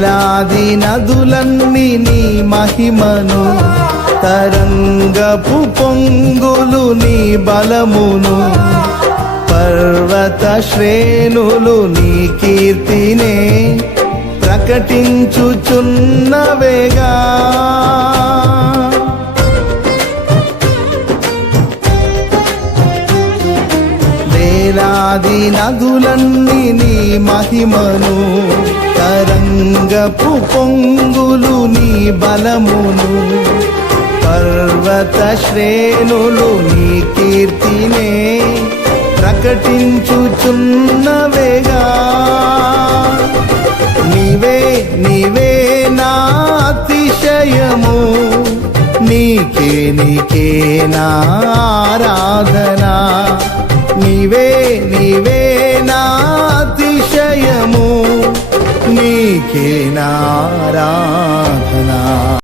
వేలాది నదులన్నీ నీ మహిమను, తరంగపు పొంగులు నీ బలమును, పర్వత శ్రేణులు నీ కీర్తినే ప్రకటించుచున్నవేగా. వేలాది నదులన్నీ నీ మహిమను, తరంగపు పొంగులు నీ బలమును, పర్వత శ్రేణులు నీ కీర్తినే ప్రకటించుచున్నవేగా. నీవే నీవే నా అతిశయము, నీకే నీకే నా ఆరాధనా. నీవే నీవే నా అతిశయము, నీకే నా ఆరాధనా.